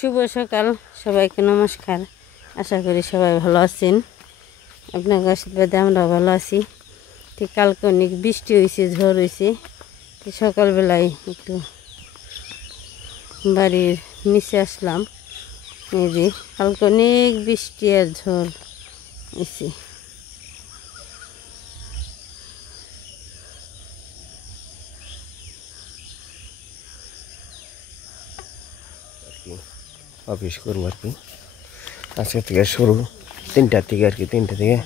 শুভ সকাল সবাইকে নমস্কার। আশা করি সবাই ভালো আছেন। আপনার আশীর্বাদে আমরা ভালো আছি। ঠিক কালকে অনেক বৃষ্টি হয়েছে, ঝড় হয়েছে। সকালবেলায় একটু বাড়ির নিচে আসলাম। এই যে কালকে অনেক বৃষ্টি আর ঝড় হয়েছে। অফিস করবো আর কি, আজকে থেকে শুরু 3টার থেকে আর কি, 3টা থেকে।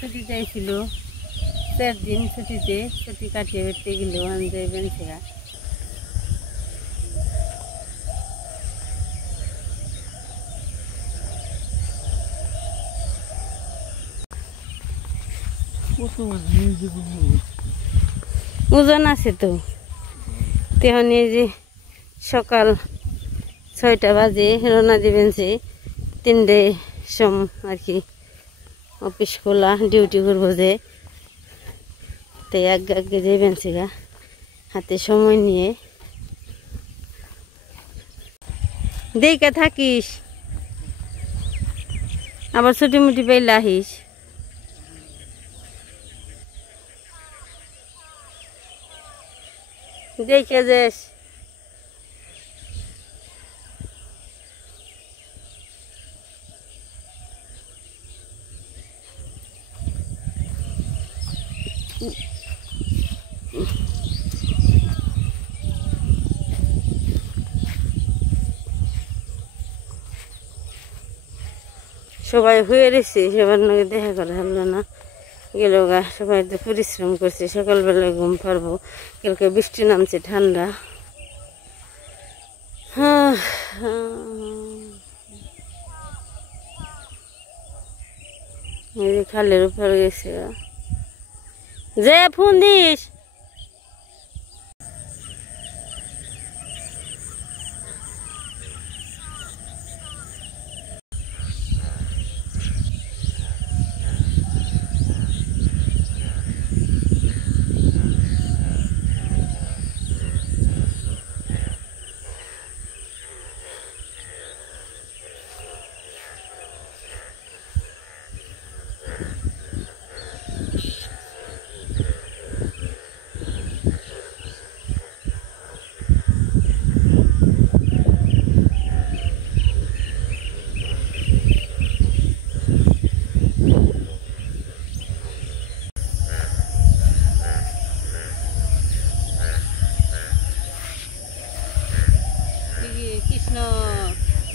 ছুটি চাইছিল 4 দিন, ছুটিতে ছুটি কাটিয়ে বেড়তে গেল যাইবেন সেরা। ওজন আছে তো তেমন। এই যে সকাল 6টা বাজে রওনা দিবেন, যে 3টে সম আর কি অফিস খোলা, ডিউটি করবো যে। তাই আগে আগে যাইবেন সেগা, হাতে সময় নিয়ে। দেখে থাকিস, আবার ছুটি মুটি পাইলে আহিস। দেখে যাস। সবাই হয়ে রয়েছে, সবার নাকি দেখা করা হলো না। গেল গা, সবাই তো পরিশ্রম করছে, সকালবেলায় ঘুম পারবো। কালকে বৃষ্টি নামছে, ঠান্ডা। এই যে খালের উপর গেছে, যে ফোন দিস।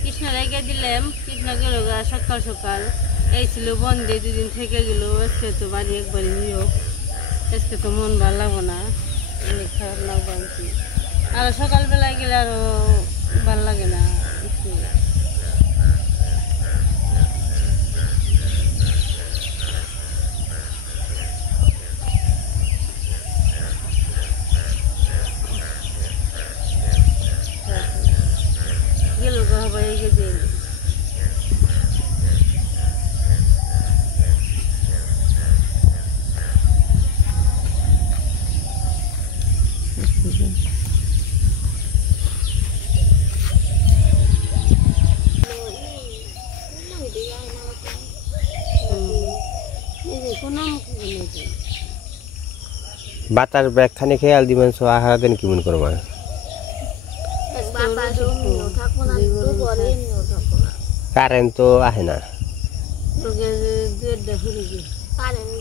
কৃষ্ণ রেখে দিলাম। কৃষ্ণ গেল গা সকাল সকাল, এই ছিল বন্ধে, 2 দিন থেকে গেল। আজকে তো বাড়ি একবার নিয়োগ, আজকে তো মন ভালো লাগবো না, অনেক খারাপ লাগবো আর কি। আর সকালবেলায় গেলে আরো ভালো লাগে না একটু। গেল গা সবাই গেছে। বাতার ব্যাগ খানে খেয়াল দিবেন, সো আহার দিন কি মন করবা। কারেন্ট তো আহে না। কারেন্ট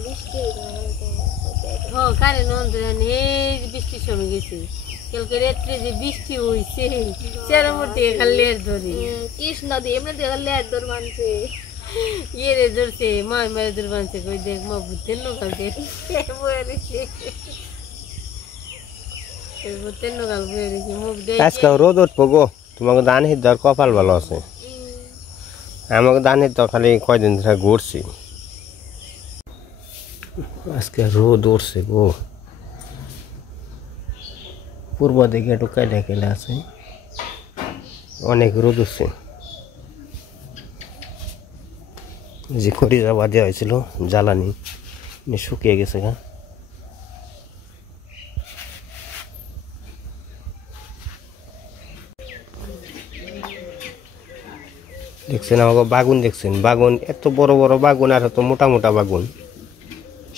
বৃষ্টির সময় গেছে, কালকে রাত্রে যে বৃষ্টি হয়েছে, চেরার মধ্যে খালি লেট ধরে। কৃষ্ণ দিয়ে এমনি লেট ধর মানছে। ये रे दूर से मार मारे दुर्बान से कोई देख माँ भूते नो कल दे बोले भूते नो कल बोले मुख दे আজকে রোদ উঠবো গো তোমাকে ধান হিদ্দার কপাল ভালো আছে আমাকে ধান হিদ্দার খালি কয়দিন ধরে ঘুরছি আজকে রোদ উঠছে গো পূর্ব দিকে একটু কাইলে কেলে আছে অনেক রোদ উঠছে যে খড়ি যাওয়া দেওয়া হয়েছিল জ্বালানি শুকিয়ে গেছে গা দেখছেন আমাকে বাগুন দেখছেন বাগুন এত বড় বড় বাগুন আর এত মোটা মোটা বাগুন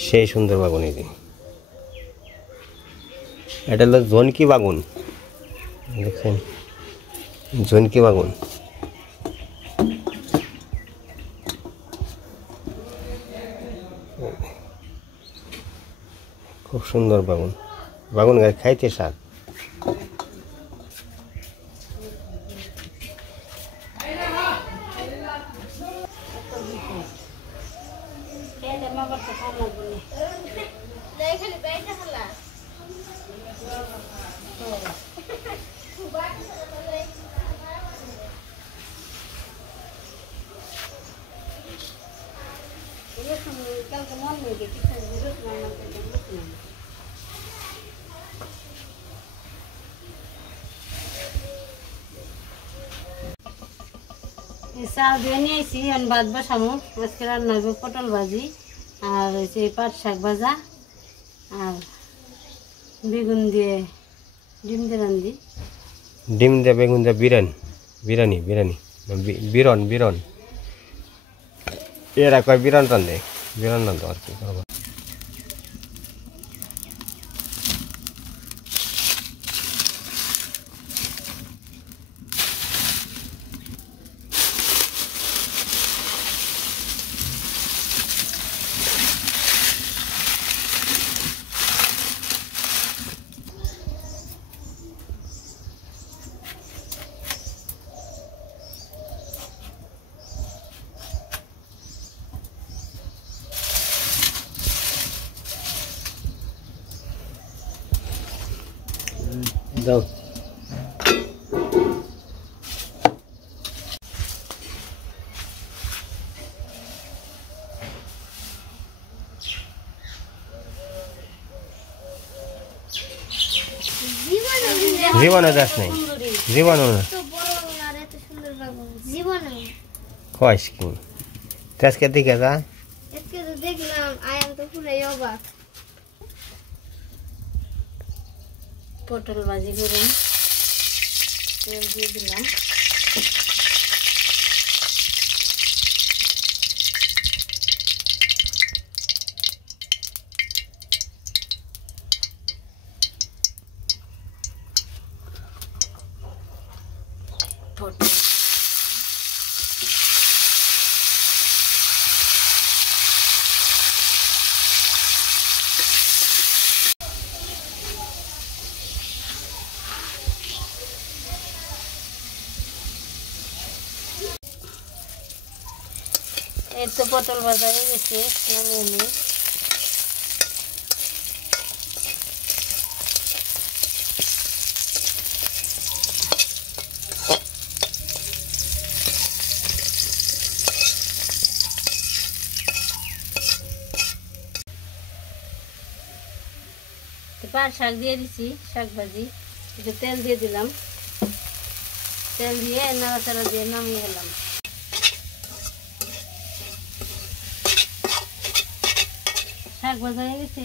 সেই সুন্দর বাগুন এই যে এটা হলো জনকি বাগুন দেখছেন জনকি বাগুন খুব সুন্দর বাগুন বাগুন গাছ খাইতে স্বাদ চাল দিয়ে নিয়েছি এখন ভাত বসামো আজকে রান্না হবে পটল ভাজি আর হচ্ছে পাট শাক ভাজা আর বেগুন দিয়ে ডিম দিয়ে রান্ধি ডিম দিয়ে বেগুন দিয়ে বিরিয়ানি বিরন এরা কয় বিরন রান্ধে আর কি করবো দাও জীবনে দাস নাই জীবনও না কইস কি আজকে দেখে যা আজকে তো দেখলাম আয়াম তো পুরো অবাক পটল ভাজি করে তেল দিয়ে দিলাম পটল এই তো পটল ভাজা হয়ে গেছে নামিয়ে নিই পাট শাক দিয়ে দিছি শাক ভাজি একটু তেল দিয়ে দিলাম তেল দিয়ে নাড়াচাড়া দিয়ে নামিয়ে এলাম শাক ভাজা হয়ে গেছে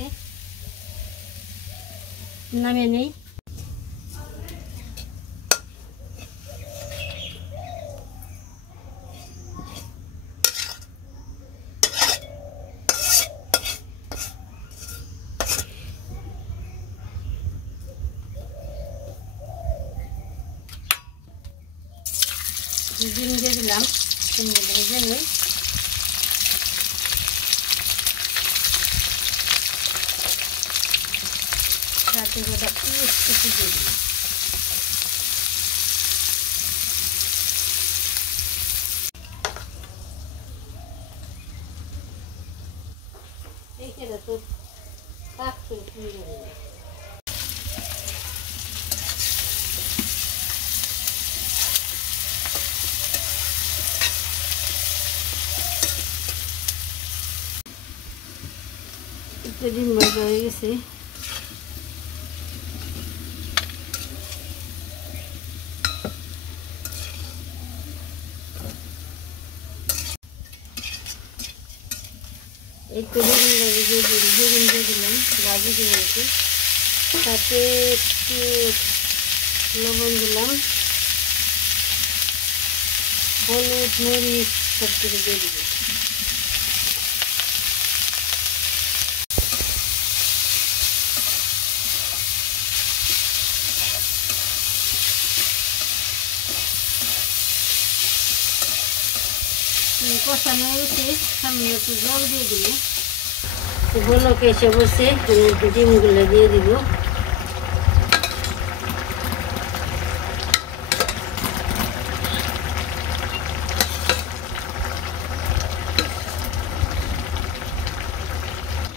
নামিয়ে নেই ডিম দিয়ে দিলাম ডিম ভেজে নিই সাথে গোটা পেঁয়াজ কুচি দিয়ে দিলাম এটা তো পাকছে সুন্দর। একটু ডিম ভাজা হয়ে গেছে। একটু বেগুন দিয়ে দিলাম ভাজি দিয়েছি, তাতে একটু লবণ দিলাম, হলুদ মরিচ সব কিছু দিয়ে দিব। কষানো হয়েছে, সামনে একটু জল দিয়ে দিব। বলক এসে বসে একটু ডিমগুলো দিয়ে দিব।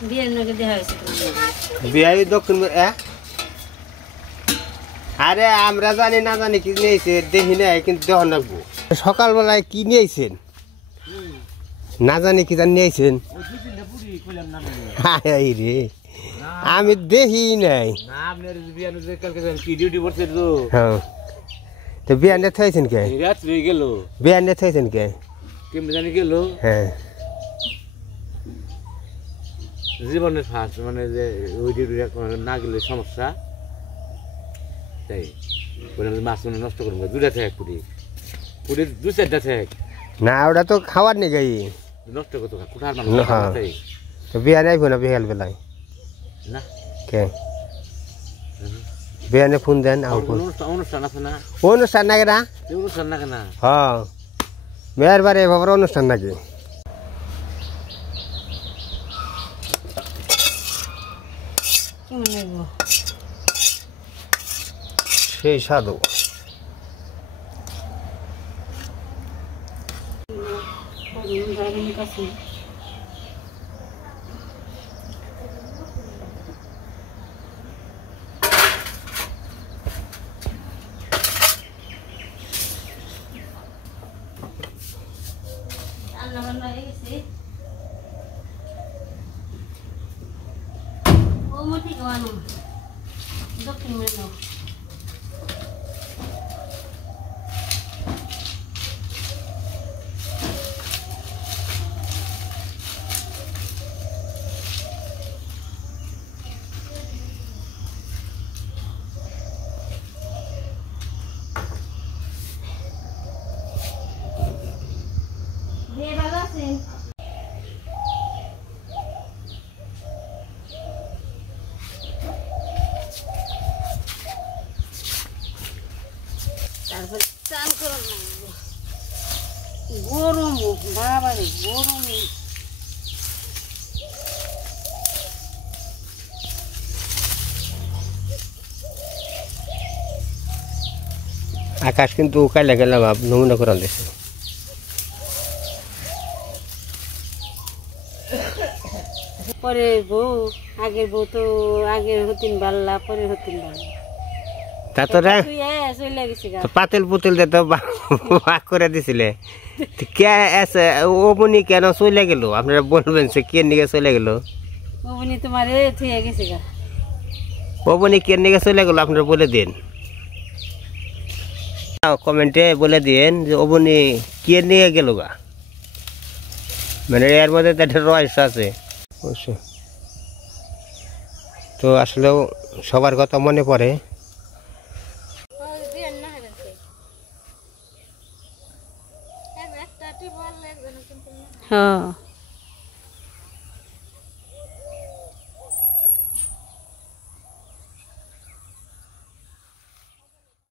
বিয়ের নগে দেওয়া হয়েছে বিয়ে দক্ষিণ আরে আমরা জানি না জানি কি নিয়েছে দেখি নাই, কিন্তু দেওয়া রাখবো। সকালবেলায় কি নিয়েছেন না জানি কি জানি নিয়েছেন রে, আমি দেখি নাই। হ্যাঁ তো বিয়ানে থাইছেন কে বিয়ানে থাইছেন কে গেল হ্যাঁ জীবনের ফার্স্ট মানে যে ওই না গেলে সমস্যা, তাই মাছ মানে নষ্ট করবো দুটা থেকে পুরি পুরি দু চারটা থেকে না, ওটা তো খাওয়ার নেই গাই নষ্ট করতো কোঠার তো বিয়ানে আইব না বিকাল বেলায় না কে বিয়ানে ফোন দেন। অনুষ্ঠান আছে না, অনুষ্ঠান নাকি না? অনুষ্ঠান না কেনা হ্যাঁ মেয়ের বাড়ি বাবার অনুষ্ঠান নাকি? কেমন লাগবো সেই সাধু কাছে। রান্না বান্না হয়ে গেছে। ও মতি খাওয়ানো দক্ষিণ মেনু। ভালো আছে তারপর চান করার লাগবে। গরম বাবা রে গরম। আকাশ কিন্তু কাইলে গেলাম নমুনা করা দিয়েছে। পরে বউ আগের বউ তো আগের হতিন বাল্লা পরে হতিন বাল্লা তা তো চলে গেছে গা। পাতিল পুতিল দিয়ে তো ভাগ করে দিছিলে, কে আছে ওমনি কেন চলে গেল? আপনারা বলবেন সে কে নিকে চলে গেল? ওমনি তোমার থুয়ে গেছে গা। ওমনি কে নিকে চলে গেল আপনারা বলে দিন, কমেন্টে বলে দিন যে ওমনি কে নিয়ে গেল গা। মানে এর মধ্যে তো একটা রহস্য আছে অবশ্যই। তো আসলেও সবার কথা মনে পড়ে। হ্যাঁ